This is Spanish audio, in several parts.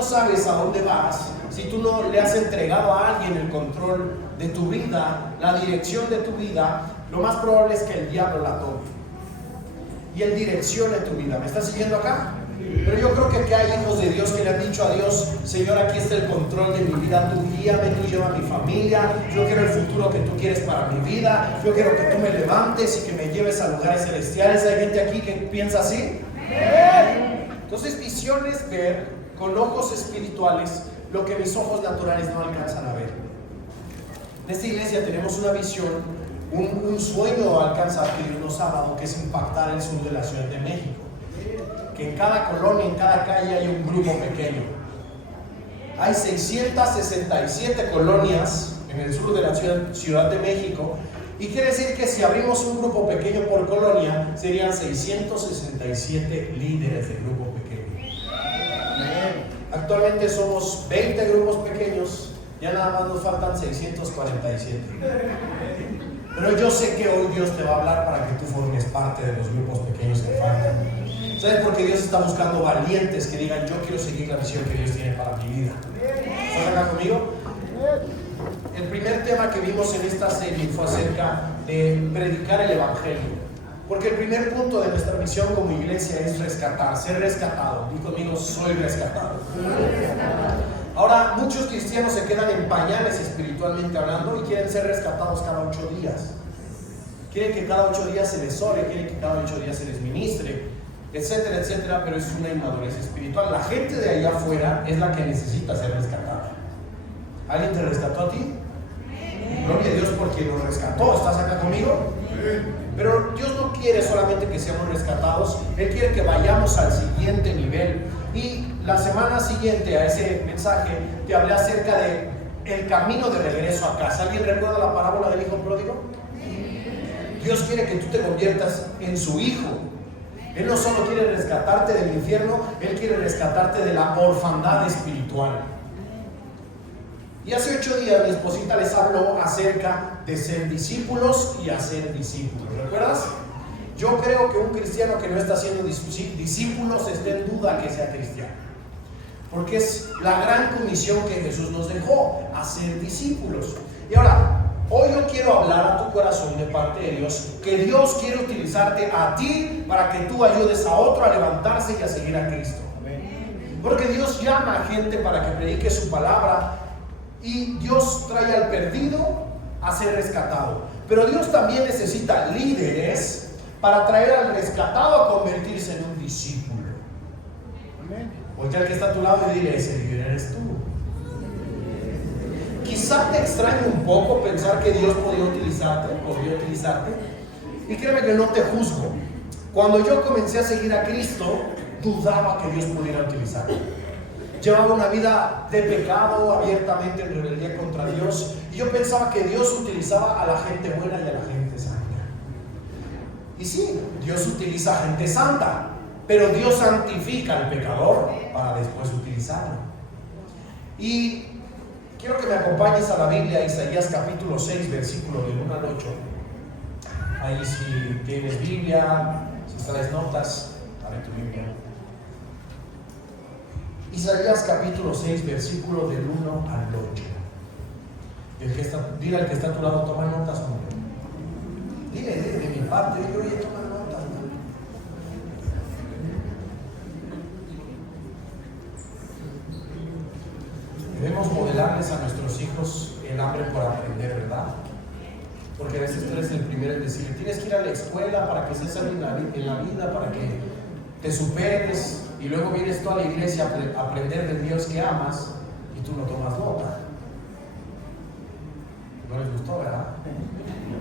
no sabes a dónde vas, si tú no le has entregado a alguien el control de tu vida, la dirección de tu vida, lo más probable es que el diablo la tome y él direccione tu vida. ¿Me estás siguiendo acá? Pero yo creo que aquí hay hijos de Dios que le han dicho a Dios: Señor, aquí está el control de mi vida, tú guíame, tú lleva a mi familia, yo quiero el futuro que tú quieres para mi vida, yo quiero que tú me levantes y que me lleves a lugares celestiales. ¿Hay gente aquí que piensa así? Entonces, visión es ver con ojos espirituales lo que mis ojos naturales no alcanzan a ver. En esta iglesia tenemos una visión, un sueño alcanza a adquirir unos sábados, que es impactar el sur de la Ciudad de México. Que en cada colonia, en cada calle hay un grupo pequeño. Hay 667 colonias en el sur de la Ciudad de México, y quiere decir que si abrimos un grupo pequeño por colonia, serían 667 líderes de grupo pequeño. Actualmente somos 20 grupos pequeños, ya nada más nos faltan 647. Pero yo sé que hoy Dios te va a hablar para que tú formes parte de los grupos pequeños que faltan. ¿Sabes por qué Dios está buscando valientes que digan: yo quiero seguir la visión que Dios tiene para mi vida? ¿Estás acá conmigo? El primer tema que vimos en esta serie fue acerca de predicar el evangelio, porque el primer punto de nuestra misión como iglesia es rescatar, ser rescatado. Di conmigo: soy rescatado. Ahora, muchos cristianos se quedan en pañales espiritualmente hablando y quieren ser rescatados cada 8 días. Quieren que cada 8 días se les ore, quieren que cada 8 días se les ministre, etcétera, etcétera, pero es una inmadurez espiritual. La gente de allá afuera es la que necesita ser rescatada. ¿Alguien te rescató a ti? Gloria a Dios por quien nos rescató. ¿Estás acá conmigo? Pero Dios no quiere solamente que seamos rescatados, Él quiere que vayamos al siguiente nivel. Y la semana siguiente a ese mensaje te hablé acerca de el camino de regreso a casa. ¿Alguien recuerda la parábola del hijo pródigo? Dios quiere que tú te conviertas en su hijo. Él no solo quiere rescatarte del infierno, Él quiere rescatarte de la orfandad espiritual. Y hace 8 días mi esposita les habló acerca de ser discípulos y hacer discípulos. ¿Recuerdas? Yo creo que un cristiano que no está haciendo discípulos está en duda que sea cristiano, porque es la gran comisión que Jesús nos dejó, hacer discípulos. Y ahora, hoy yo quiero hablar a tu corazón de parte de Dios, que Dios quiere utilizarte a ti para que tú ayudes a otro a levantarse y a seguir a Cristo. Porque Dios llama a gente para que predique su palabra, y Dios trae al perdido a ser rescatado. Pero Dios también necesita líderes para traer al rescatado a convertirse en un discípulo. Oye, al que está a tu lado y dile: ese líder eres tú. Quizá te extrañe un poco pensar que Dios podría utilizarte. Y créeme que no te juzgo. Cuando yo comencé a seguir a Cristo, dudaba que Dios pudiera utilizarme. Llevaba una vida de pecado, abiertamente en rebeldía contra Dios, y yo pensaba que Dios utilizaba a la gente buena y a la gente santa. Y sí, Dios utiliza a gente santa, pero Dios santifica al pecador para después utilizarlo. Y quiero que me acompañes a la Biblia, Isaías capítulo 6, versículo del 1 al 8. Ahí, si tienes Biblia, si traes notas, abre tu Biblia. Isaías capítulo 6, versículo del 1 al 8. Dile al que está a tu lado: toma notas, hombre. Dile de mi parte, dile: oye, toma notas. Debemos modelarles a nuestros hijos el hambre por aprender, ¿verdad? Porque a veces tú eres el primero en decir: tienes que ir a la escuela para que seas alguien en la vida, para que te superes, y luego vienes tú a la iglesia a aprender del Dios que amas y tú no tomas nota. No les gustó, ¿verdad?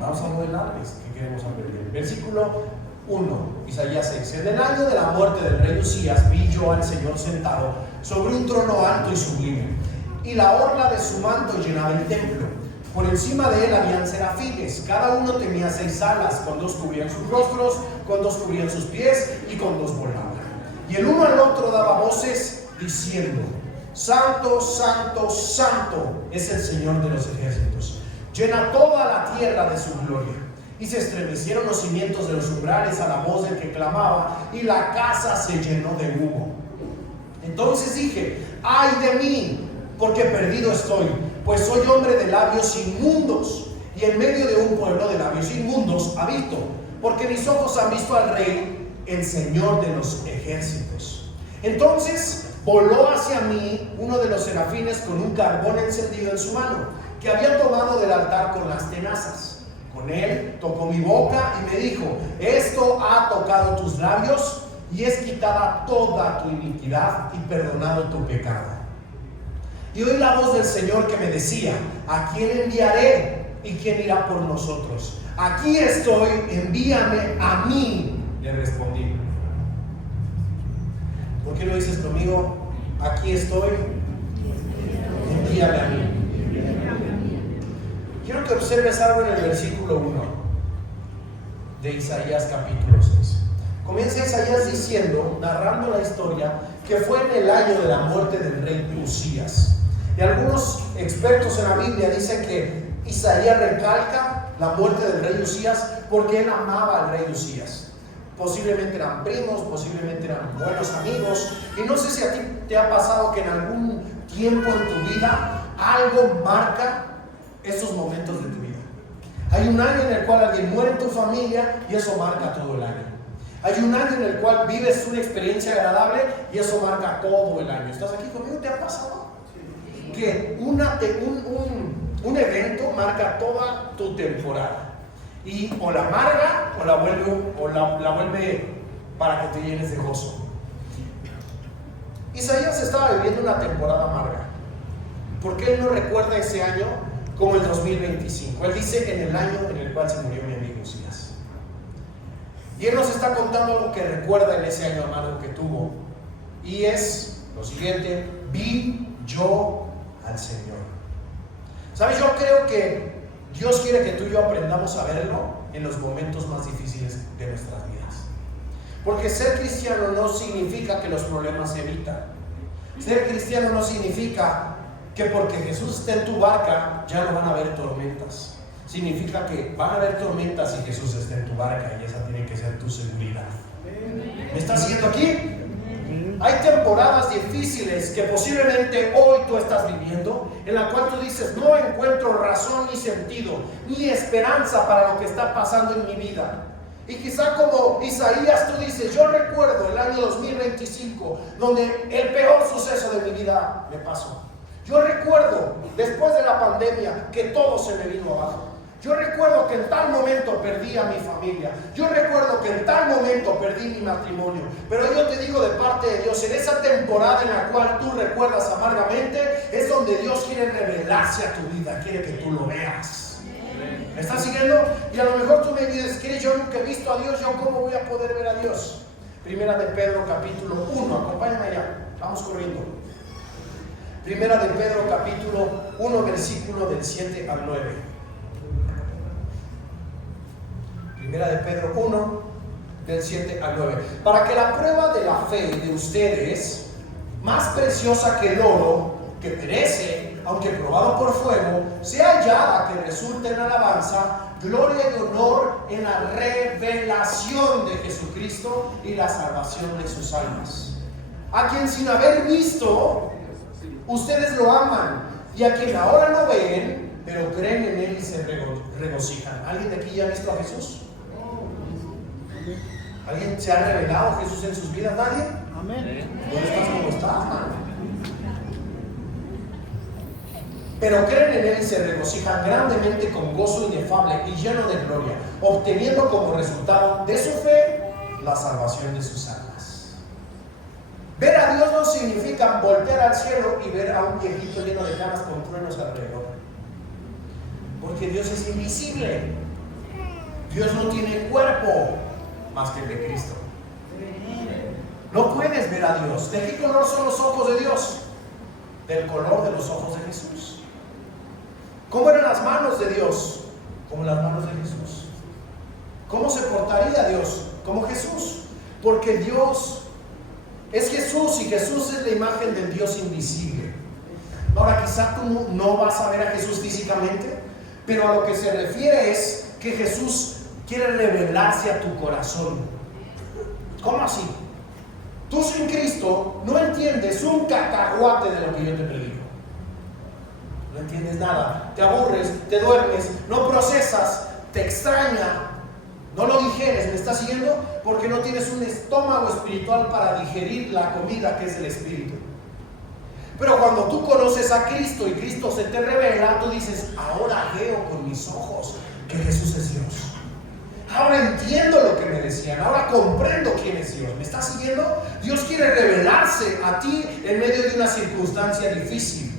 Vamos a modelarles que queremos aprender. Versículo 1, Isaías 6. En el año de la muerte del rey Usías vi yo al Señor sentado sobre un trono alto y sublime, y la orla de su manto llenaba el templo. Por encima de él habían serafines, cada uno tenía 6 alas, con 2 cubrían sus rostros, con 2 cubrían sus pies, y con 2 volaban. Y el uno al otro daba voces diciendo: Santo, Santo, Santo es el Señor de los ejércitos, llena toda la tierra de su gloria. Y se estremecieron los cimientos de los umbrales a la voz del que clamaba, y la casa se llenó de humo. Entonces dije: ¡ay de mí! Porque perdido estoy, pues soy hombre de labios inmundos, y en medio de un pueblo de labios inmundos habito, porque mis ojos han visto al Rey, el Señor de los ejércitos. Entonces voló hacia mí uno de los serafines con un carbón encendido en su mano, que había tomado del altar con las tenazas. Con él tocó mi boca y me dijo: esto ha tocado tus labios, y es quitada toda tu iniquidad y perdonado tu pecado. Y oí la voz del Señor que me decía: ¿a quién enviaré? ¿Y quién irá por nosotros? Aquí estoy, envíame a mí, le respondí. ¿Por qué lo dices conmigo? Aquí estoy, envíame a mí. Quiero que observes algo en el versículo 1 de Isaías capítulo 6. Comienza Isaías diciendo, narrando la historia, que fue en el año de la muerte del rey Usías. Y algunos expertos en la Biblia dicen que Isaías recalca la muerte del rey Usías porque él amaba al rey Usías. Posiblemente eran primos, posiblemente eran buenos amigos. Y no sé si a ti te ha pasado que en algún tiempo en tu vida algo marca esos momentos de tu vida. Hay un año en el cual alguien muere en tu familia y eso marca todo el año. Hay un año en el cual vives una experiencia agradable y eso marca todo el año. ¿Estás aquí conmigo? ¿Te ha pasado? Que un evento marca toda tu temporada y o la amarga o la vuelve para que te llenes de gozo. Isaías estaba viviendo una temporada amarga porque él no recuerda ese año como el 2025. Él dice: en el año en el cual se murió mi amigo Usías. Y él nos está contando algo que recuerda en ese año amargo que tuvo, y es lo siguiente: vi yo al Señor. ¿Sabes? Yo creo que Dios quiere que tú y yo aprendamos a verlo en los momentos más difíciles de nuestras vidas. Porque ser cristiano no significa que los problemas se evitan. Ser cristiano no significa que porque Jesús esté en tu barca ya no van a haber tormentas. Significa que van a haber tormentas y Jesús esté en tu barca, y esa tiene que ser tu seguridad. ¿Me estás siguiendo aquí? Hay temporadas difíciles que posiblemente hoy tú estás viviendo, en la cual tú dices: no encuentro razón ni sentido ni esperanza para lo que está pasando en mi vida. Y quizá como Isaías tú dices: yo recuerdo el año 2025 donde el peor suceso de mi vida me pasó. Yo recuerdo después de la pandemia que todo se me vino abajo. Yo recuerdo que en tal momento perdí a mi familia. Yo recuerdo que en tal momento perdí mi matrimonio. Pero yo te digo de parte de Dios, en esa temporada en la cual tú recuerdas amargamente, es donde Dios quiere revelarse a tu vida, quiere que tú lo veas. ¿Me estás siguiendo? Y a lo mejor tú me dices: ¿qué? Yo nunca he visto a Dios, ¿yo cómo voy a poder ver a Dios? Primera de Pedro capítulo 1, acompáñame allá, vamos corriendo. Primera de Pedro capítulo 1, versículo del 7 al 9. Primera de Pedro 1, del 7 al 9. Para que la prueba de la fe de ustedes, más preciosa que el oro, que perece, aunque probado por fuego, sea hallada, que resulte en alabanza, gloria y honor en la revelación de Jesucristo y la salvación de sus almas. A quien sin haber visto, ustedes lo aman, y a quien ahora no ven, pero creen en Él y se regocijan. ¿Alguien de aquí ya ha visto a Jesús? ¿Alguien se ha revelado Jesús en sus vidas? ¿Nadie? Amén. ¿Dónde estás? ¿Cómo estás, man? Pero creen en Él y se regocijan grandemente con gozo inefable y lleno de gloria, obteniendo como resultado de su fe la salvación de sus almas. Ver a Dios no significa voltear al cielo y ver a un viejito lleno de canas con truenos alrededor. Porque Dios es invisible. Dios no tiene cuerpo más que el de Cristo. No puedes ver a Dios. ¿De qué color son los ojos de Dios? Del color de los ojos de Jesús. ¿Cómo eran las manos de Dios? Como las manos de Jesús. ¿Cómo se portaría Dios? Como Jesús. Porque Dios es Jesús, y Jesús es la imagen del Dios invisible. Ahora, quizá tú no vas a ver a Jesús físicamente, pero a lo que se refiere es que Jesús quiere revelarse a tu corazón. ¿Cómo así? Tú sin Cristo no entiendes un cacahuate de lo que yo te predico. No entiendes nada, te aburres, te duermes, no procesas, te extraña, no lo digieres. ¿Me estás siguiendo? Porque no tienes un estómago espiritual para digerir la comida que es el Espíritu. Pero cuando tú conoces a Cristo y Cristo se te revela, tú dices: ahora veo con mis ojos que Jesús es Dios. Ahora entiendo lo que me decían, ahora comprendo quién es Dios. ¿Me estás siguiendo? Dios quiere revelarse a ti en medio de una circunstancia difícil,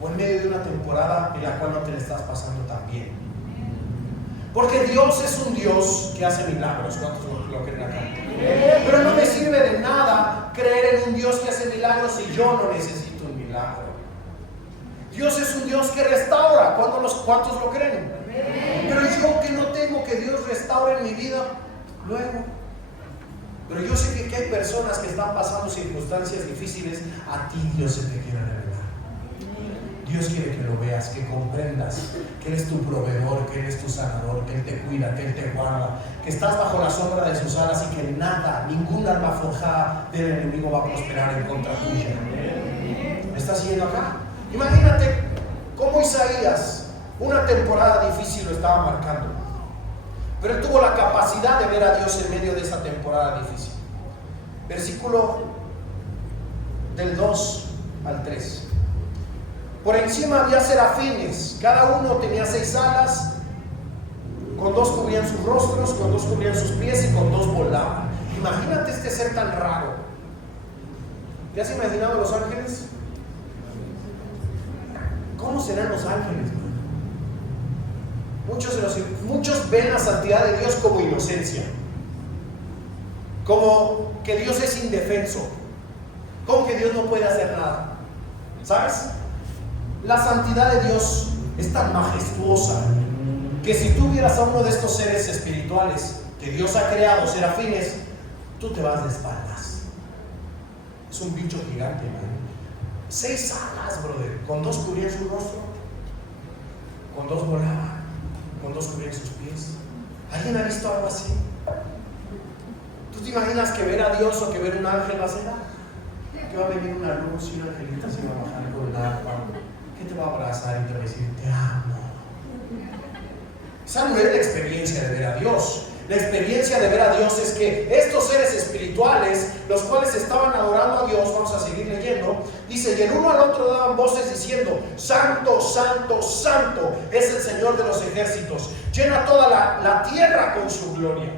o en medio de una temporada en la cual no te la estás pasando tan bien. Porque Dios es un Dios que hace milagros. ¿Cuántos lo creen acá? Pero no me sirve de nada creer en un Dios que hace milagros si yo no necesito un milagro. Dios es un Dios que restaura. ¿Cuántos lo creen? Pero yo que no tengo que Dios restaure en mi vida, luego. Pero yo sé que hay personas que están pasando circunstancias difíciles. A ti Dios se te quiere revelar. Dios quiere que lo veas, que comprendas que Él es tu proveedor, que Él es tu sanador, que Él te cuida, que Él te guarda, que estás bajo la sombra de sus alas y que nada, ningún arma forjada del enemigo va a prosperar en contra tuya. ¿Me estás siguiendo acá? Imagínate cómo Isaías, una temporada difícil, lo estaba marcando, pero él tuvo la capacidad de ver a Dios en medio de esa temporada difícil. Versículo del 2 al 3. Por encima había serafines, cada uno tenía 6 alas, con 2 cubrían sus rostros, con 2 cubrían sus pies y con 2 volaban. Imagínate este ser tan raro. ¿Te has imaginado los ángeles? ¿Cómo serán los ángeles? Muchos ven la santidad de Dios como inocencia, como que Dios es indefenso, como que Dios no puede hacer nada. ¿Sabes? La santidad de Dios es tan majestuosa que si tú vieras a uno de estos seres espirituales que Dios ha creado, serafines, tú te vas de espaldas. Es un bicho gigante, man. 6 alas, brother. Con 2 cubrían su rostro, con 2 volaban, con 2 cubrían sus pies. ¿Alguien ha visto algo así? ¿Tú te imaginas que ver a Dios o que ver un ángel va a ser? Que va a venir una luz y una angelita se va a bajar con un agua, que te va a abrazar y te va a decir: te amo. Esa no es la experiencia de ver a Dios. La experiencia de ver a Dios es que estos seres espirituales, los cuales estaban adorando a Dios, vamos a seguir leyendo, dice: y el uno al otro daban voces diciendo: santo, santo, santo es el Señor de los ejércitos, llena toda la tierra con su gloria.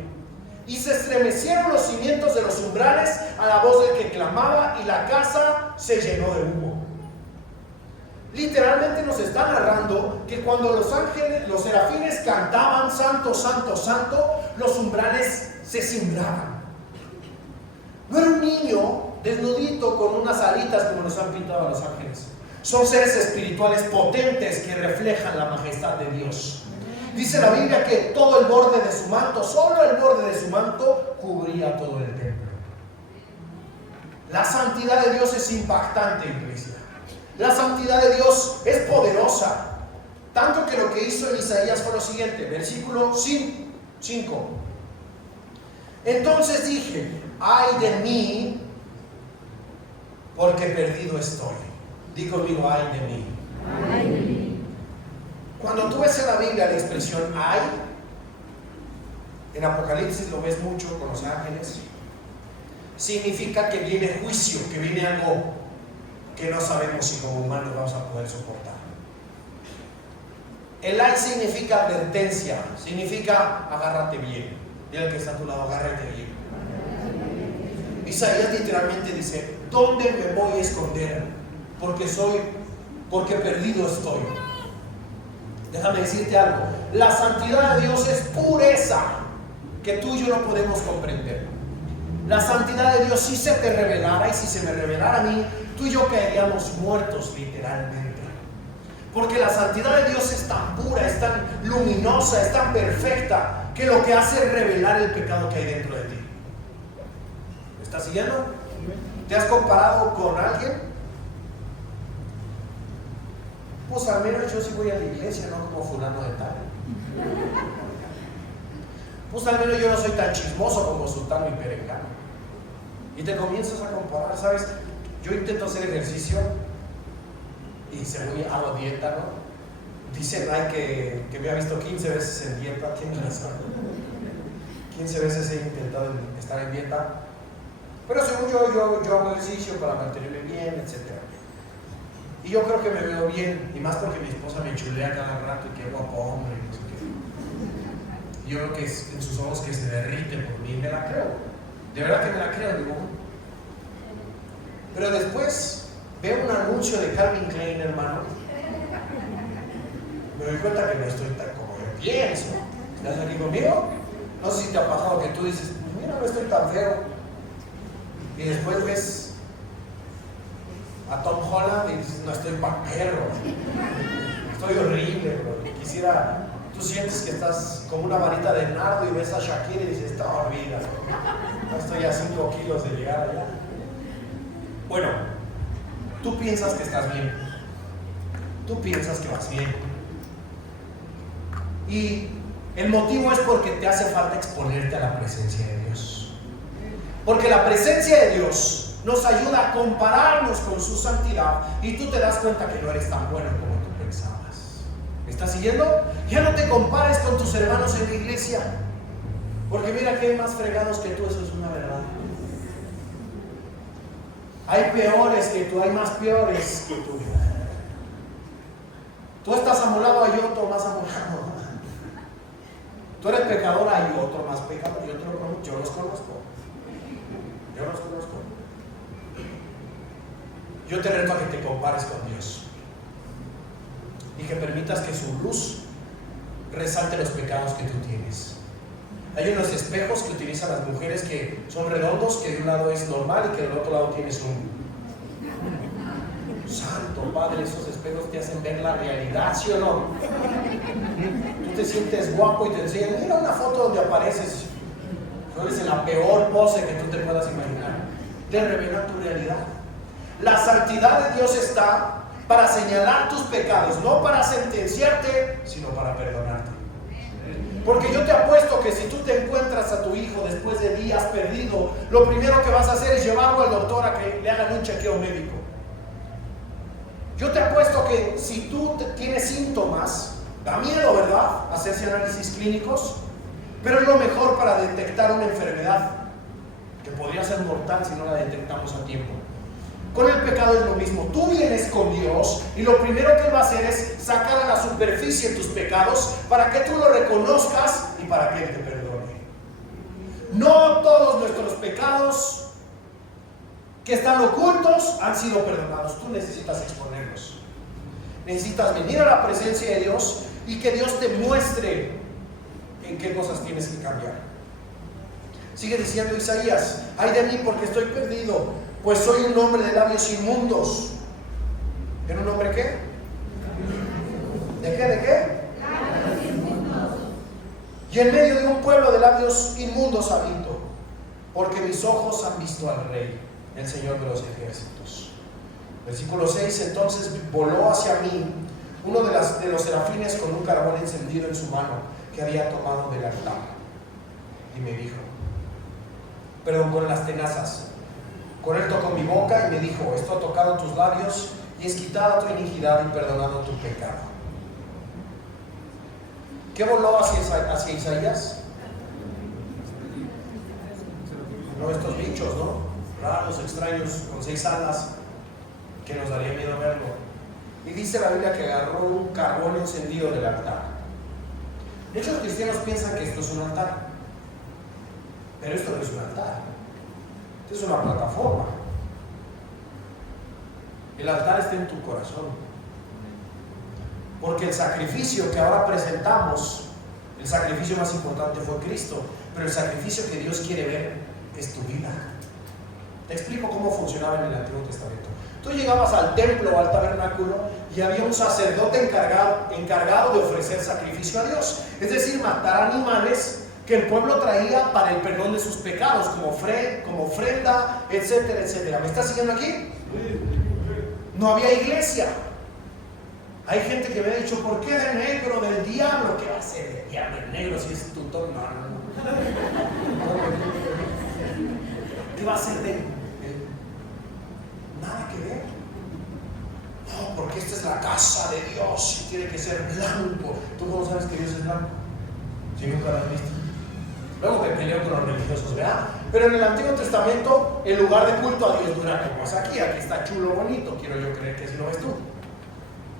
Y se estremecieron los cimientos de los umbrales a la voz del que clamaba, y la casa se llenó de humo. Literalmente nos está narrando que cuando los ángeles, los serafines cantaban santo, santo, santo, los umbrales se cimbraban. No era un niño desnudito con unas alitas como nos han pintado a los ángeles. Son seres espirituales potentes que reflejan la majestad de Dios. Dice la Biblia que todo el borde de su manto, solo el borde de su manto, cubría todo el templo. La santidad de Dios es impactante, iglesia. La santidad de Dios es poderosa, tanto que lo que hizo en Isaías fue lo siguiente, versículo 5. Entonces dije: ay de mí, porque perdido estoy. Di conmigo: ay de mí. Ay de mí. Cuando tú ves en la Biblia la expresión ay, en Apocalipsis lo ves mucho con los ángeles, significa que viene juicio, que viene algo que no sabemos si como humanos vamos a poder soportar. El ay significa advertencia, significa agárrate bien. Dile al que está a tu lado: agárrate bien. Isaías literalmente dice: ¿dónde me voy a esconder? Porque perdido estoy. Déjame decirte algo: la santidad de Dios es pureza que tú y yo no podemos comprender. La santidad de Dios, si se te revelara, y si se me revelara a mí, tú y yo caeríamos muertos literalmente. Porque la santidad de Dios es tan pura, es tan luminosa, es tan perfecta, que lo que hace es revelar el pecado que hay dentro de ti. ¿Me estás siguiendo? ¿Te has comparado con alguien? Pues al menos yo sí voy a la iglesia, no como fulano de tal. Pues al menos yo no soy tan chismoso como sultano y perengano. Y te comienzas a comparar, ¿sabes? Yo intento hacer ejercicio y según hago dieta, ¿no? Dice Ray que me ha visto 15 veces en dieta. Tiene razón. 15 veces he intentado estar en dieta. Pero según yo hago ejercicio para mantenerme bien, etc. Y yo creo que me veo bien, y más porque mi esposa me chulea cada rato y qué guapo hombre, y no sé qué. Y yo veo que es en sus ojos que se derrite por mí, me la creo. De verdad que me la creo, digo. Pero después veo un anuncio de Calvin Klein, hermano. Me doy cuenta que no estoy tan como yo pienso. ¿Estás aquí conmigo? No sé si te ha pasado que tú dices, pues mira, no estoy tan feo. Y después ves a Tom Holland y dices, no estoy pa' perro. Estoy horrible, bro. Quisiera, tú sientes que estás como una varita de nardo y ves a Shakira y dices, está horrible. No estoy a 5 kilos de llegar allá. Bueno, tú piensas que estás bien. Tú piensas que vas bien. Y el motivo es porque te hace falta exponerte a la presencia de Dios. Porque la presencia de Dios nos ayuda a compararnos con su santidad y tú te das cuenta que no eres tan bueno como tú pensabas. ¿Me estás siguiendo? Ya no te compares con tus hermanos en la iglesia. Porque mira que hay más fregados que tú, eso es una verdad. Hay peores que tú, hay más peores que tú. Tú estás amolado, hay otro más amolado. Tú eres pecador, hay otro más pecador, yo los conozco. Yo los conozco. Yo te reto a que te compares con Dios y que permitas que su luz resalte los pecados que tú tienes. Hay unos espejos que utilizan las mujeres que son redondos, que de un lado es normal y que del otro lado tienes un Santo Padre. Esos espejos te hacen ver la realidad, ¿sí o no? Tú te sientes guapo y te enseñan, mira una foto donde apareces, eres en la peor pose que tú te puedas imaginar. Te revela tu realidad. La santidad de Dios está para señalar tus pecados, no para sentenciarte, sino para perdonarte. Porque yo te apuesto que si tú te encuentras a tu hijo después de días perdido, lo primero que vas a hacer es llevarlo al doctor a que le hagan un chequeo médico. Yo te apuesto que si tú tienes síntomas, da miedo, ¿verdad?, hacerse análisis clínicos, pero es lo mejor para detectar una enfermedad que podría ser mortal si no la detectamos a tiempo. Con el pecado es lo mismo. Tú vienes con Dios y lo primero que Él va a hacer es sacar a la superficie tus pecados para que tú lo reconozcas y para que Él te perdone. No todos nuestros pecados que están ocultos han sido perdonados. Tú necesitas exponerlos. Necesitas venir a la presencia de Dios y que Dios te muestre en qué cosas tienes que cambiar. Sigue diciendo Isaías: ay de mí, porque estoy perdido, pues soy un hombre de labios inmundos. ¿Era un hombre qué? ¿De qué? ¿De qué? Labios inmundos. Y en medio de un pueblo de labios inmundos habito, porque mis ojos han visto al Rey, el Señor de los ejércitos. Versículo 6: entonces voló hacia mí uno de los serafines con un carbón encendido en su mano que había tomado del altar, y me dijo, perdón, con las tenazas. Con él tocó mi boca y me dijo: esto ha tocado tus labios y es quitada tu iniquidad y perdonado tu pecado. ¿Qué voló hacia Isaías? No, estos bichos, ¿no? Raros, extraños, con 6 alas, que nos daría miedo verlo. Y dice la Biblia que agarró un carbón encendido del altar. Muchos cristianos piensan que esto es un altar, pero esto no es un altar. Esto es una plataforma. El altar está en tu corazón, porque el sacrificio que ahora presentamos, el sacrificio más importante fue Cristo, pero el sacrificio que Dios quiere ver es tu vida. Te explico cómo funcionaba en el Antiguo Testamento. Tú llegabas al templo o al tabernáculo y había un sacerdote encargado de ofrecer sacrificio a Dios, es decir, matar animales que el pueblo traía para el perdón de sus pecados, como ofrenda, etcétera, etcétera. ¿Me estás siguiendo aquí? No había iglesia. Hay gente que me ha dicho: ¿por qué de negro, del diablo? ¿Qué va a ser de diablo el negro si es tu tono? No. ¿Qué va a ser de porque esta es la casa de Dios y tiene que ser blanco. ¿Tú cómo sabes que Dios es blanco? Si nunca lo has visto. Luego te peleo con los religiosos, ¿verdad? Pero en el Antiguo Testamento el lugar de culto a Dios no era como es aquí. Aquí está chulo, bonito, quiero yo creer que así lo ves tú.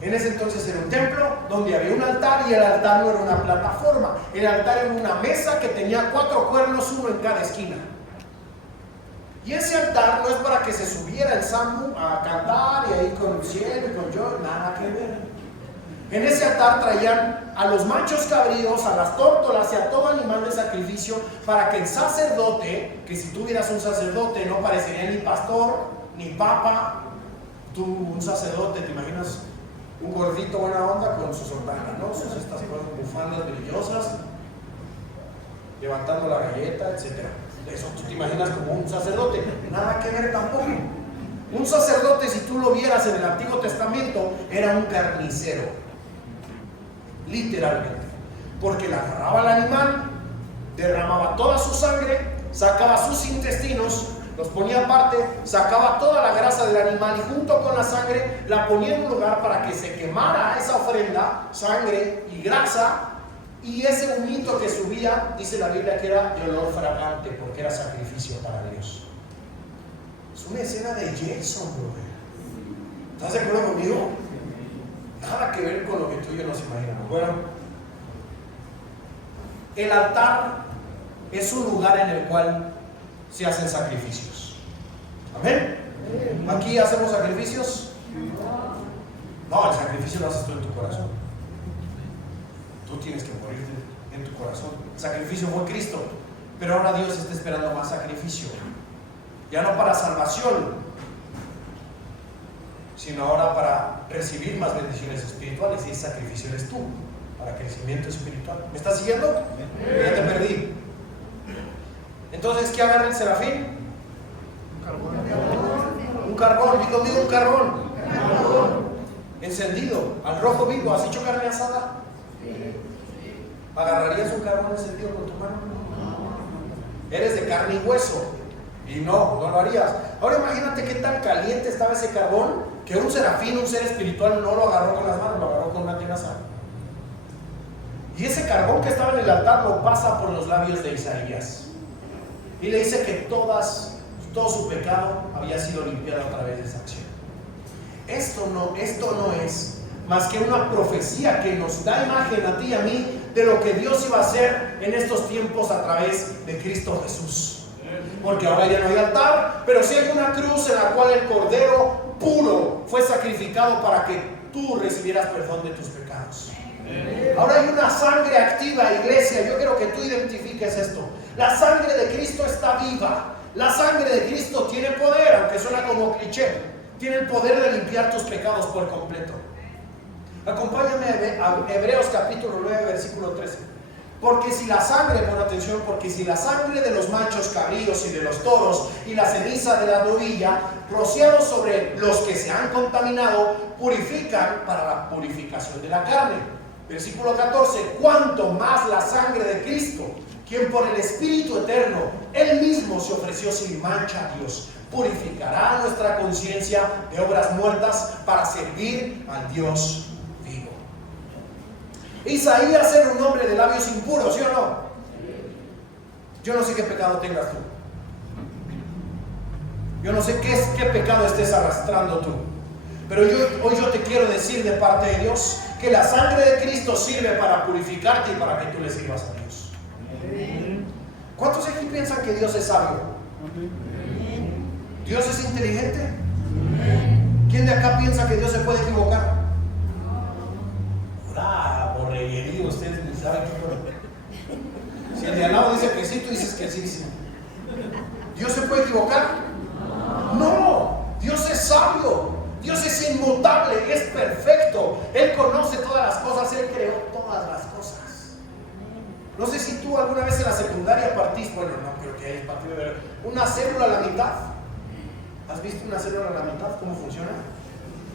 En ese entonces era un templo donde había un altar, y el altar no era una plataforma. El altar era una mesa que tenía 4 cuernos, uno en cada esquina. Y ese altar no es para que se subiera el Sambu a cantar y ahí con el cielo y con yo, nada que ver. En ese altar traían a los machos cabríos, a las tórtolas y a todo animal de sacrificio, para que el sacerdote, que si tuvieras un sacerdote no parecería ni pastor ni papa. Tú, un sacerdote, ¿te imaginas? Un gordito buena onda con su sotana, ¿no? Sus estas cosas, bufandas brillosas, levantando la galleta, etc. Eso tú te imaginas como un sacerdote. Nada que ver tampoco. Un sacerdote, si tú lo vieras en el Antiguo Testamento, era un carnicero, literalmente, porque le agarraba al animal, derramaba toda su sangre, sacaba sus intestinos, los ponía aparte, sacaba toda la grasa del animal y junto con la sangre la ponía en un lugar para que se quemara esa ofrenda, sangre y grasa, y ese humito que subía, dice la Biblia que era de olor fragante porque era sacrificio para Dios. Es una escena de Jason, brother. ¿Estás de acuerdo conmigo? Nada que ver con lo que tú y yo nos imaginamos. Bueno, el altar es un lugar en el cual se hacen sacrificios. ¿Amén? ¿Aquí hacemos sacrificios? No, el sacrificio lo haces tú en tu corazón. Tú tienes que morir en tu corazón. El sacrificio fue Cristo, pero ahora Dios está esperando más sacrificio. Ya no para salvación, sino ahora para recibir más bendiciones espirituales, y ese sacrificio eres tú, para crecimiento espiritual. ¿Me estás siguiendo? Ya te perdí. Entonces, ¿qué agarra el serafín? Un carbón, digo un carbón. Encendido, al rojo vivo. ¿Has hecho carne asada? ¿Agarrarías un carbón encendido con tu mano? Eres de carne y hueso. Y no lo harías. Ahora imagínate qué tan caliente estaba ese carbón que un serafín, un ser espiritual, no lo agarró con las manos, lo agarró con una tenaza. Y ese carbón que estaba en el altar lo pasa por los labios de Isaías. Y le dice que todo su pecado había sido limpiado a través de esa acción. Esto no es más que una profecía que nos da imagen a ti y a mí de lo que Dios iba a hacer en estos tiempos a través de Cristo Jesús. Porque ahora ya no hay altar, pero sí hay una cruz en la cual el cordero puro fue sacrificado para que tú recibieras perdón de tus pecados. Ahora hay una sangre activa, iglesia. Yo quiero que tú identifiques esto. La sangre de Cristo está viva. La sangre de Cristo tiene poder, aunque suena como cliché. Tiene el poder de limpiar tus pecados por completo. Acompáñame a Hebreos capítulo 9, versículo 13. Porque si la sangre, pon atención, porque si la sangre de los machos cabríos y de los toros y la ceniza de la novilla, rociados sobre los que se han contaminado, purifican para la purificación de la carne. Versículo 14, cuanto más la sangre de Cristo, quien por el Espíritu Eterno, Él mismo se ofreció sin mancha a Dios, purificará nuestra conciencia de obras muertas para servir al Dios vivo. Isaías era un hombre de labios impuros, ¿sí o no? Yo no sé qué pecado tengas tú. Yo no sé qué pecado estés arrastrando tú. Pero hoy yo te quiero decir de parte de Dios que la sangre de Cristo sirve para purificarte y para que tú le sirvas a Dios. ¿Cuántos aquí piensan que Dios es sabio? ¿Dios es inteligente? ¿Quién de acá piensa que Dios se puede equivocar? Borreguería, ustedes ni saben qué. Si el de al lado dice que sí, tú dices que sí. ¿Dios se puede equivocar? No, Dios es sabio. Dios es inmutable, es perfecto. Él conoce todas las cosas, Él creó todas las cosas. No sé si tú alguna vez en la secundaria partiste, bueno, no creo que hayas partido, pero una célula a la mitad. ¿Has visto una célula a la mitad? ¿Cómo funciona?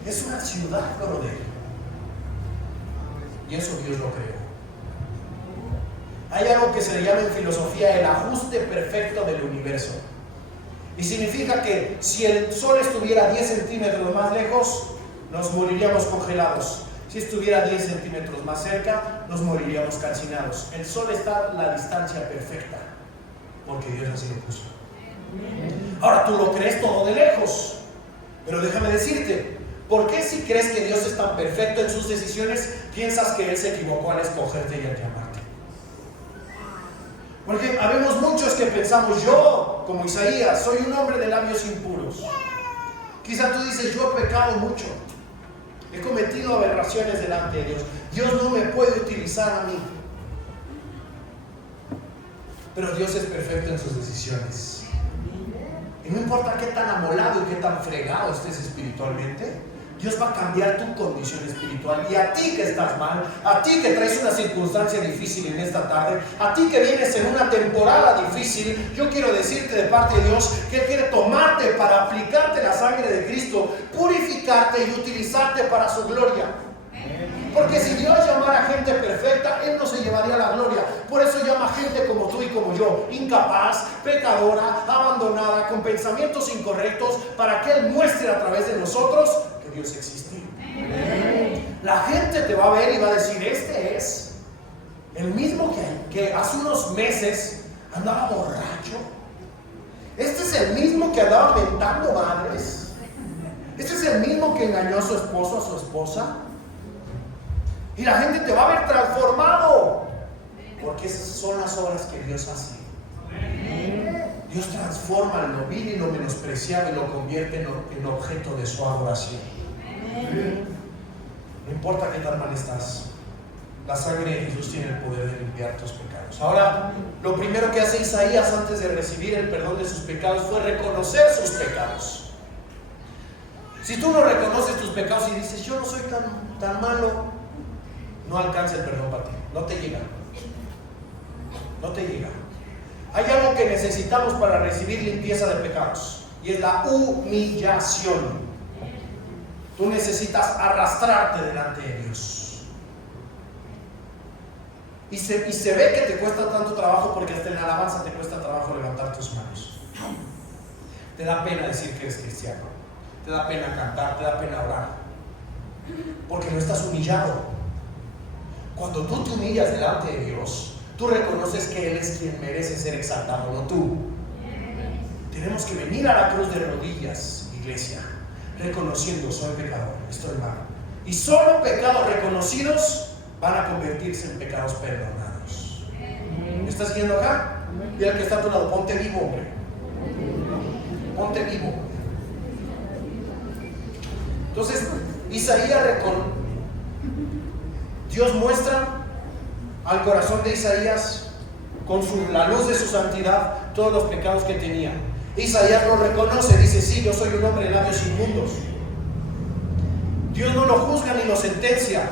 Es una ciudad, brother. Y eso Dios lo creó. Hay algo que se le llama en filosofía el ajuste perfecto del universo. Y significa que si el Sol estuviera 10 centímetros más lejos, nos moriríamos congelados. Si estuviera 10 centímetros más cerca, nos moriríamos calcinados. El sol está a la distancia perfecta, porque Dios así lo puso. Ahora tú lo crees todo de lejos, pero déjame decirte, ¿por qué si crees que Dios es tan perfecto en sus decisiones, piensas que Él se equivocó al escogerte y al llamarte? Porque habemos muchos que pensamos, yo, como Isaías, soy un hombre de labios impuros. Quizá tú dices, yo he pecado mucho, he cometido aberraciones delante de Dios, Dios no me puede utilizar a mí. Pero Dios es perfecto en sus decisiones. Y no importa qué tan amolado y qué tan fregado estés espiritualmente, Dios va a cambiar tu condición espiritual. Y a ti que estás mal, a ti que traes una circunstancia difícil en esta tarde, a ti que vienes en una temporada difícil, yo quiero decirte de parte de Dios que Él quiere tomarte para aplicarte la sangre de Cristo, purificarte y utilizarte para su gloria. Porque si Dios llamara gente perfecta, Él no se llevaría la gloria. Por eso llama gente como tú y como yo, incapaz, pecadora, abandonada, con pensamientos incorrectos, para que Él muestre a través de nosotros que Dios existe. La gente te va a ver y va a decir, este es el mismo que hace unos meses andaba borracho. Este es el mismo que andaba mentando madres. Este es el mismo que engañó a su esposo, a su esposa. Y la gente te va a ver transformado, porque esas son las obras que Dios hace. Dios transforma lo vil y lo menospreciado y lo convierte en objeto de su adoración. No importa qué tan mal estás, la sangre de Jesús tiene el poder de limpiar tus pecados. Ahora, lo primero que hace Isaías antes de recibir el perdón de sus pecados fue reconocer sus pecados. Si tú no reconoces tus pecados y dices, yo no soy tan malo, no alcanza el perdón para ti, no te llega. No te llega. Hay algo que necesitamos para recibir limpieza de pecados, y es la humillación. Tú necesitas arrastrarte delante de Dios. Y se ve que te cuesta tanto trabajo, porque hasta en la alabanza te cuesta trabajo levantar tus manos. Te da pena decir que eres cristiano, te da pena cantar, te da pena orar, porque no estás humillado. Cuando tú te humillas delante de Dios, tú reconoces que Él es quien merece ser exaltado, no tú. Tenemos que venir a la cruz de rodillas, iglesia, reconociendo, soy pecador, estoy mal. Y solo pecados reconocidos van a convertirse en pecados perdonados. ¿Me estás siguiendo acá? Y al que está a tu lado, ponte vivo, hombre. Ponte vivo. Entonces, Isaías Dios muestra al corazón de Isaías con la luz de su santidad todos los pecados que tenía. Isaías lo reconoce, dice, sí, yo soy un hombre de labios inmundos. Dios no lo juzga ni lo sentencia.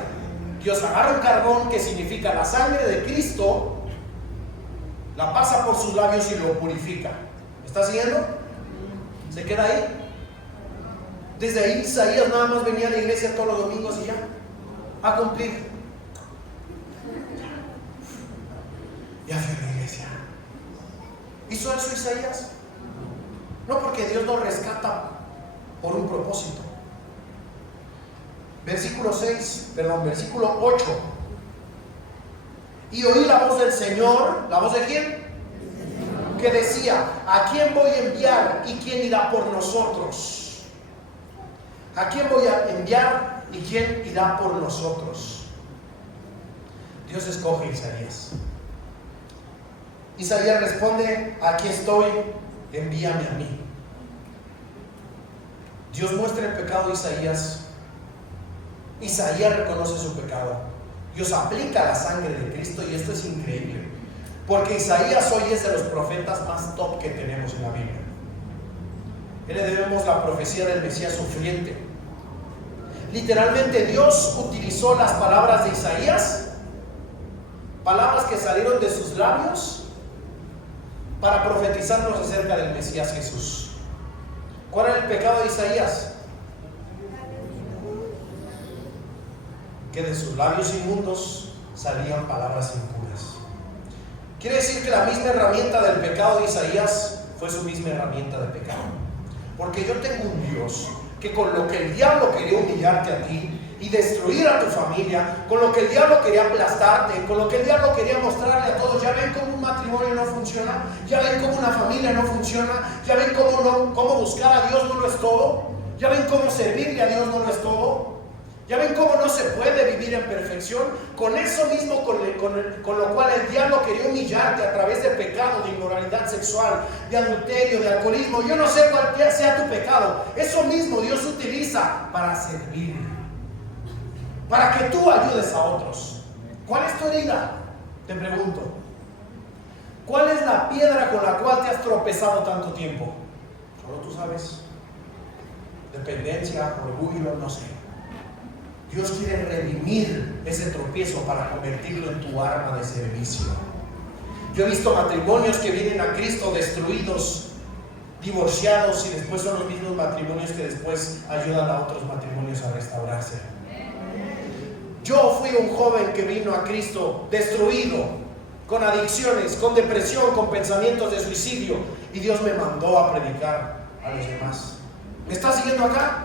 Dios agarra un carbón, que significa la sangre de Cristo, la pasa por sus labios y lo purifica. ¿Me está siguiendo? ¿Se queda ahí? Desde ahí Isaías nada más venía a la iglesia todos los domingos y ya, a cumplir. Ya fui a la iglesia. ¿Hizo eso Isaías? No, porque Dios nos rescata por un propósito. Versículo 8. Y oí la voz del Señor. ¿La voz de quién? Que decía, ¿a quién voy a enviar y quién irá por nosotros? ¿A quién voy a enviar y quién irá por nosotros? Dios escoge a Isaías. Isaías responde, aquí estoy, envíame a mí. Dios muestra el pecado de Isaías. Isaías reconoce su pecado. Dios aplica la sangre de Cristo, y esto es increíble, porque Isaías hoy es de los profetas más top que tenemos en la Biblia. Él le debemos la profecía del Mesías sufriente. Literalmente Dios utilizó las palabras de Isaías, palabras que salieron de sus labios, para profetizarnos acerca del Mesías Jesús. ¿Cuál era el pecado de Isaías? Que de sus labios inmundos salían palabras impuras. Quiere decir que la misma herramienta del pecado de Isaías fue su misma herramienta de pecado. Porque yo tengo un Dios que con lo que el diablo quería humillarte a ti y destruir a tu familia, con lo que el diablo quería aplastarte, con lo que el diablo quería mostrarle a todos, ya ven cómo un matrimonio no funciona, ya ven cómo una familia no funciona, ya ven cómo buscar a Dios no lo es todo, ya ven cómo servirle a Dios no lo es todo, ya ven cómo no se puede vivir en perfección. Con eso mismo con lo cual el diablo quería humillarte a través de pecado, de inmoralidad sexual, de adulterio, de alcoholismo, yo no sé cuál sea tu pecado, eso mismo Dios utiliza para servirle, para que tú ayudes a otros. ¿Cuál es tu herida? Te pregunto. ¿Cuál es la piedra con la cual te has tropezado tanto tiempo? Solo tú sabes. Dependencia, orgullo, no sé. Dios quiere redimir ese tropiezo para convertirlo en tu arma de servicio. Yo he visto matrimonios que vienen a Cristo destruidos, divorciados, y después son los mismos matrimonios que después ayudan a otros matrimonios a restaurarse. Yo fui un joven que vino a Cristo destruido, con adicciones, con depresión, con pensamientos de suicidio, y Dios me mandó a predicar a los demás. ¿Me estás siguiendo acá?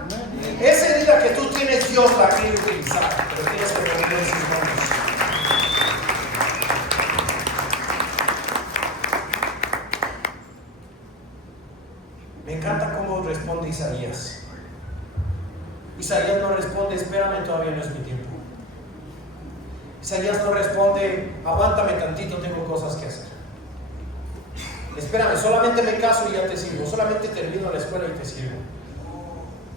Esa herida que tú tienes, Dios la quiere utilizar, pero tienes que poner en sus manos. Me encanta cómo responde Isaías. Isaías no responde, espérame, todavía no es mi tiempo. Isaías no responde, aguántame tantito, tengo cosas que hacer. Espérame, solamente me caso y ya te sirvo, solamente termino la escuela y te sirvo.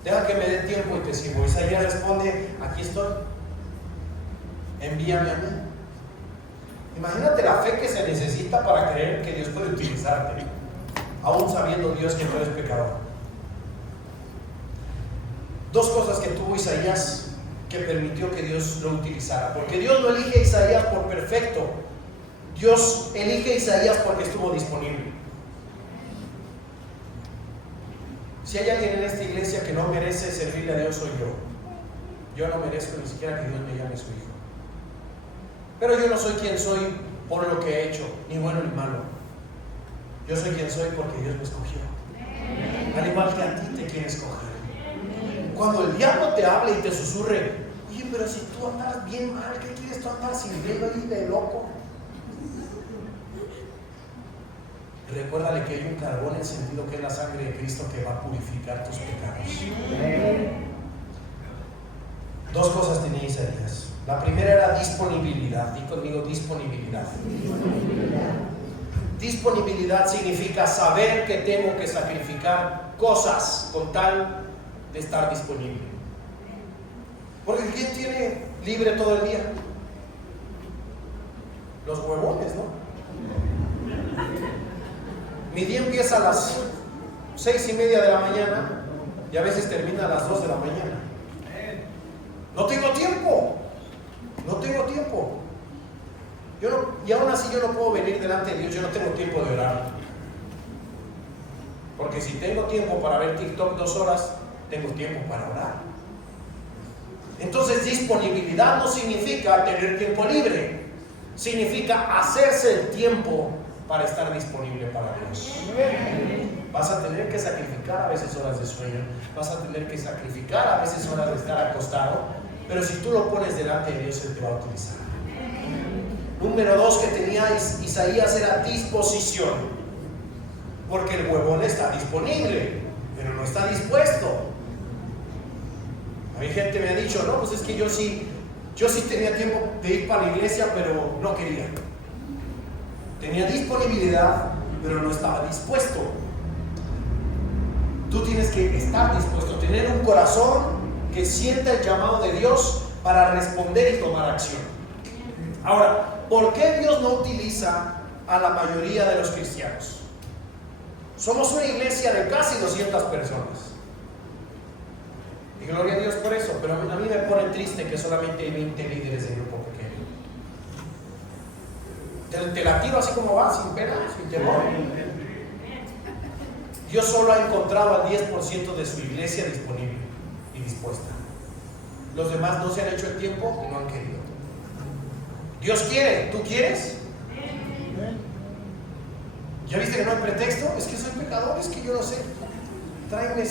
Deja que me dé tiempo y te sirvo. Isaías responde, aquí estoy, envíame a mí. Imagínate la fe que se necesita para creer que Dios puede utilizarte, aún sabiendo Dios que tú eres pecador. Dos cosas que tuvo Isaías que permitió que Dios lo utilizara, porque Dios no elige a Isaías por perfecto, Dios elige a Isaías porque estuvo disponible. Si hay alguien en esta iglesia que no merece servirle a Dios, soy yo. Yo no merezco ni siquiera que Dios me llame su hijo, pero yo no soy quien soy por lo que he hecho, ni bueno ni malo. Yo soy quien soy porque Dios me escogió, al igual que a ti te quiere escoger. Cuando el diablo te hable y te susurre, oye, pero si tú andas bien mal, ¿qué quieres tú andar sin velo y de loco? Recuérdale que hay un carbón encendido que es la sangre de Cristo que va a purificar tus pecados. Dos cosas tenía Isaías. La primera era disponibilidad. Di conmigo, disponibilidad. Disponibilidad significa saber que tengo que sacrificar cosas con tal de estar disponible. Porque ¿quién tiene libre todo el día? Los huevones, ¿no? Mi día empieza a las 6:30 de la mañana y a veces termina a las 2 de la mañana. No tengo tiempo. No tengo tiempo. Y aún así yo no puedo venir delante de Dios. Yo no tengo tiempo de orar. Porque si tengo tiempo para ver TikTok 2 horas, tengo tiempo para orar. Entonces, disponibilidad no significa tener tiempo libre, significa hacerse el tiempo para estar disponible para Dios. Vas a tener que sacrificar a veces horas de sueño, vas a tener que sacrificar a veces horas de estar acostado, pero si tú lo pones delante de Dios, Él te va a utilizar. Número 2 que tenía Isaías era disposición, porque el huevón está disponible, pero no está dispuesto. A mi gente me ha dicho, no, pues es que yo sí tenía tiempo de ir para la iglesia, pero no quería. Tenía disponibilidad, pero no estaba dispuesto. Tú tienes que estar dispuesto, tener un corazón que sienta el llamado de Dios para responder y tomar acción. Ahora, ¿por qué Dios no utiliza a la mayoría de los cristianos? Somos una iglesia de casi 200 personas. Y gloria a Dios por eso, pero a mí me pone triste que solamente hay 20 líderes de grupo pequeño. Te la tiro así como va, sin pena, sin temor. Dios solo ha encontrado al 10% de su iglesia disponible y dispuesta. Los demás no se han hecho el tiempo y no han querido. Dios quiere, ¿tú quieres? ¿Ya viste que no hay pretexto? Es que soy pecador, es que yo no sé. tráeme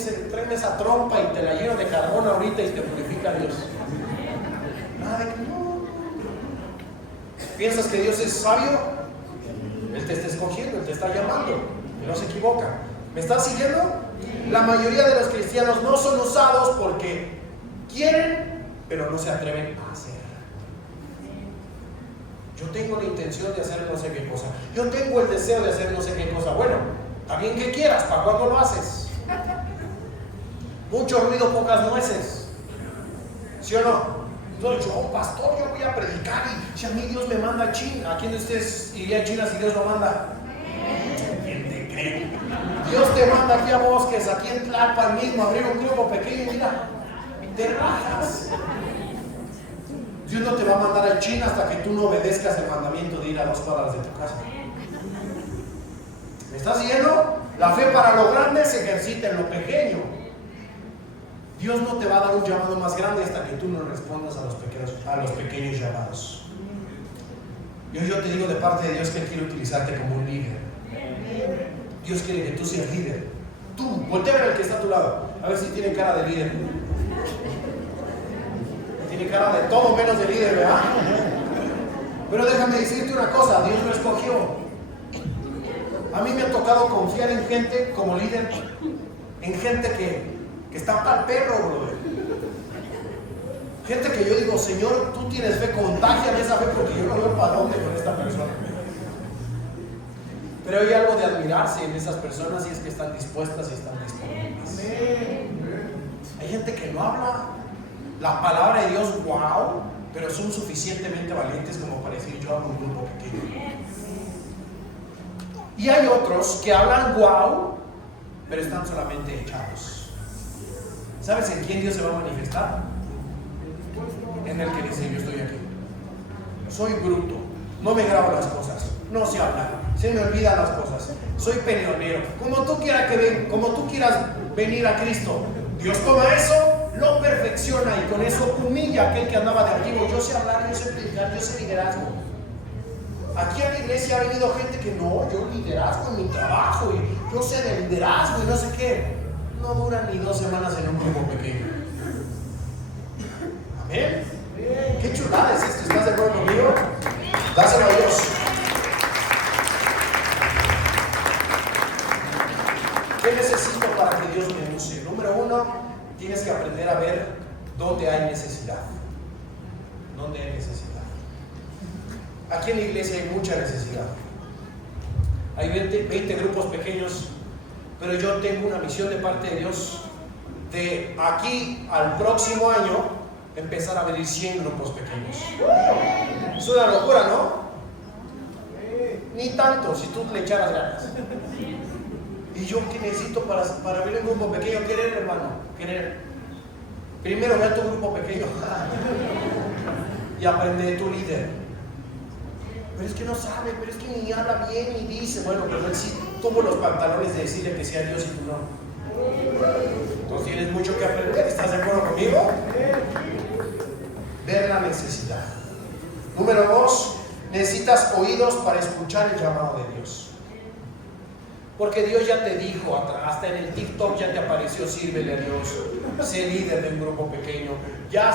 esa trompa y te la lleno de carbón ahorita y te purifica Dios. Nada de que no. ¿Piensas que Dios es sabio? Él te está escogiendo, Él te está llamando, y no se equivoca. ¿Me estás siguiendo? La mayoría de los cristianos no son usados porque quieren, pero no se atreven a hacer. Yo tengo la intención de hacer no sé qué cosa. Yo tengo el deseo de hacer no sé qué cosa. Bueno, también que quieras, ¿para cuándo lo haces? Mucho ruido, pocas nueces. ¿Sí o no? Entonces yo, pastor, yo voy a predicar y si a mí Dios me manda a China, ¿a quién de ustedes iría a China si Dios lo manda? ¿Quién te cree? Dios te manda aquí a Bosques, aquí en Tlalpan mismo, abrir un grupo pequeño, mira, te rajas. Dios no te va a mandar a China hasta que tú no obedezcas el mandamiento de ir a 2 cuadras de tu casa. ¿Me estás siguiendo? La fe para lo grande se ejercita en lo pequeño. Dios no te va a dar un llamado más grande hasta que tú no respondas a los pequeños llamados. Yo te digo de parte de Dios que Él quiere utilizarte como un líder. Dios quiere que tú seas líder. Tú, voltea a ver al que está a tu lado, a ver si tiene cara de líder. Tiene cara de todo menos de líder, ¿verdad? Pero déjame decirte una cosa, Dios lo escogió. A mí me ha tocado confiar en gente como líder, en gente que está para el perro, brother. Gente que yo digo, Señor, tú tienes fe, contágiame esa fe porque yo no veo para dónde con esta persona. Pero hay algo de admirarse en esas personas y es que están dispuestas y están disponibles. Hay gente que no habla la palabra de Dios, wow, pero son suficientemente valientes como para decir, yo hago un grupo pequeño. Y hay otros que hablan wow, pero están solamente echados. ¿Sabes en quién Dios se va a manifestar? En el que dice, yo estoy aquí. Soy bruto, no me grabo las cosas, no sé hablar, se me olvidan las cosas, soy peleonero. Como tú quieras venir a Cristo, Dios toma eso, lo perfecciona y con eso humilla a aquel que andaba de arriba. Yo sé hablar, yo sé predicar, yo sé liderazgo. Aquí a la iglesia ha venido gente que no, yo liderazgo en mi trabajo y yo sé de liderazgo y no sé qué. No duran ni 2 semanas en un grupo pequeño. Amén. Qué chulada es esto. ¿Estás de acuerdo conmigo? Dáselo a Dios. ¿Qué necesito para que Dios me use? Número 1, tienes que aprender a ver dónde hay necesidad. ¿Dónde hay necesidad? Aquí en la iglesia hay mucha necesidad. Hay 20 grupos pequeños, pero yo tengo una misión de parte de Dios de aquí al próximo año empezar a abrir 100 grupos pequeños. Es una locura, ¿no? Ni tanto, si tú le echaras ganas. ¿Y yo qué necesito para abrir un grupo pequeño? Querer, hermano, querer. Primero ve a tu grupo pequeño y aprende de tu líder. Pero es que no sabe, pero es que ni habla bien ni dice. Bueno, pero él sí tuvo los pantalones de decirle que sea Dios y tú no. Entonces tienes mucho que aprender. ¿Estás de acuerdo conmigo? Ver la necesidad. Número 2, necesitas oídos para escuchar el llamado de Dios. Porque Dios ya te dijo, hasta en el TikTok ya te apareció, sírvele a Dios, sé líder de un grupo pequeño. Ya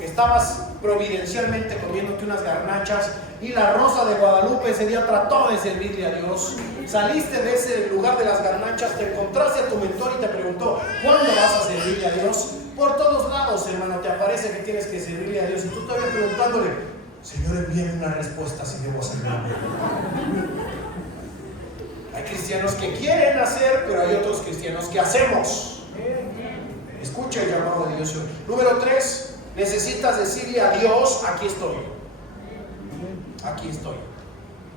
estabas providencialmente comiéndote unas garnachas y la Rosa de Guadalupe ese día trató de servirle a Dios. Saliste de ese lugar de las garnachas, te encontraste a tu mentor y te preguntó, ¿cuándo vas a servirle a Dios? Por todos lados, hermano, te aparece que tienes que servirle a Dios y tú todavía preguntándole, Señor, envíame una respuesta si debo servirle. Hay cristianos que quieren hacer, pero hay otros cristianos que hacemos. Escucha el llamado de Dios. Número 3, necesitas decirle a Dios, aquí estoy. Aquí estoy.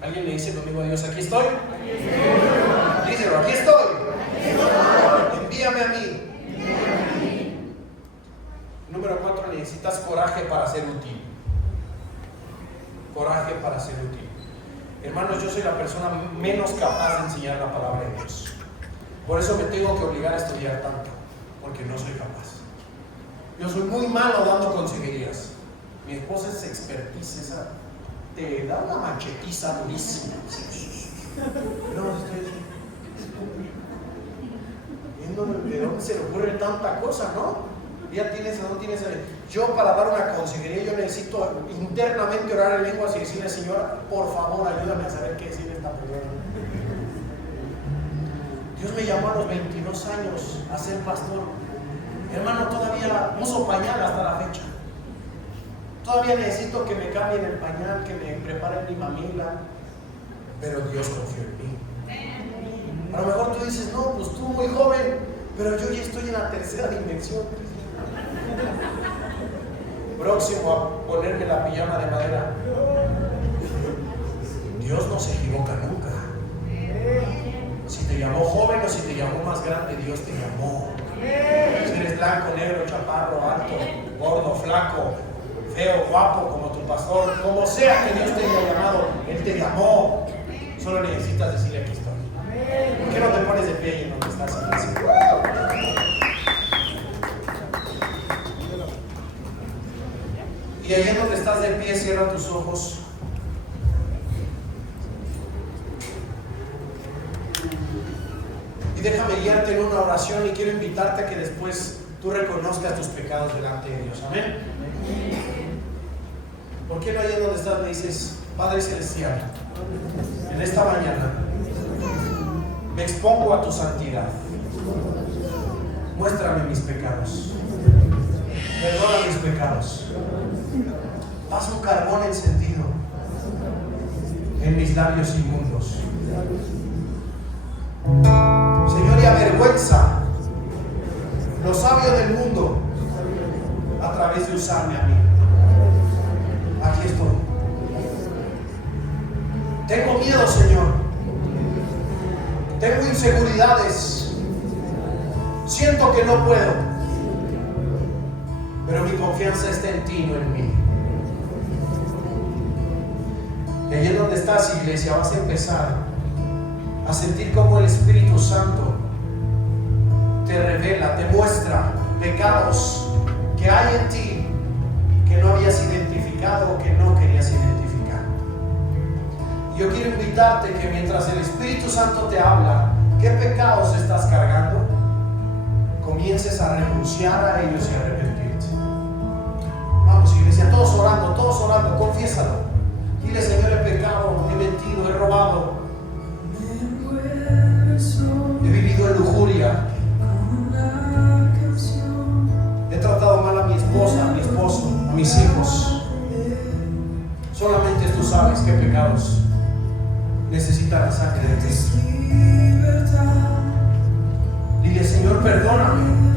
¿Alguien le dice conmigo a Dios, aquí estoy? Díselo, aquí estoy. Envíame a mí. Número 4, necesitas coraje para ser útil. Coraje para ser útil. Hermanos, yo soy la persona menos capaz de enseñar la palabra de Dios. Por eso me tengo que obligar a estudiar tanto, porque no soy capaz. Yo soy muy malo dando consejerías. Mi esposa es expertiza, te da una machetiza durísima. No, ¿De dónde se le ocurre tanta cosa, no? Ya tienes o no tienes. Yo, para dar una consejería, yo necesito internamente orar en lenguas y decirle: Señor, por favor, ayúdame a saber qué decir esta persona. Dios me llamó a los 22 años a ser pastor. Hermano, todavía uso pañal hasta la fecha. Todavía necesito que me cambien el pañal, que me preparen mi mamila. Pero Dios confió en mí. A lo mejor tú dices: no, pues tú muy joven, pero yo ya estoy en la tercera dimensión. Próximo a ponerme la pijama de madera. Dios no se equivoca nunca. Si te llamó joven o si te llamó más grande, Dios te llamó. Si eres blanco, negro, chaparro, alto, gordo, flaco, feo, guapo, como tu pastor, como sea que Dios te haya llamado, Él te llamó. Solo necesitas decirle: aquí estoy. ¿Por qué no te pones de pie y en donde estás? Y ahí en donde estás de pie, cierra tus ojos. Y déjame guiarte en una oración, y quiero invitarte a que después tú reconozcas tus pecados delante de Dios. Amén. ¿Por qué no ahí en donde estás me dices: Padre Celestial, en esta mañana me expongo a tu santidad. Muéstrame mis pecados. Perdona mis pecados. Haz un carbón encendido en mis labios inmundos. Señor, y avergüenza los sabios del mundo a través de usarme a mí. Aquí estoy. Tengo miedo, Señor. Tengo inseguridades. Siento que no puedo. Pero mi confianza está en ti, no en mí. Y allí en donde estás, iglesia, vas a empezar a sentir como el Espíritu Santo te revela, te muestra pecados que hay en ti que no habías identificado o que no querías identificar. Yo quiero invitarte que mientras el Espíritu Santo te habla, ¿qué pecados estás cargando? Comiences a renunciar a ellos y a arrepentirte. Vamos, iglesia, todos orando, confiésalo. Dile: Señor, he pecado, he mentido, he robado, he vivido en lujuria, he tratado mal a mi esposa, a mi esposo, a mis hijos. Solamente tú sabes qué pecados necesitan la sangre de Cristo. Dile: Señor, perdóname.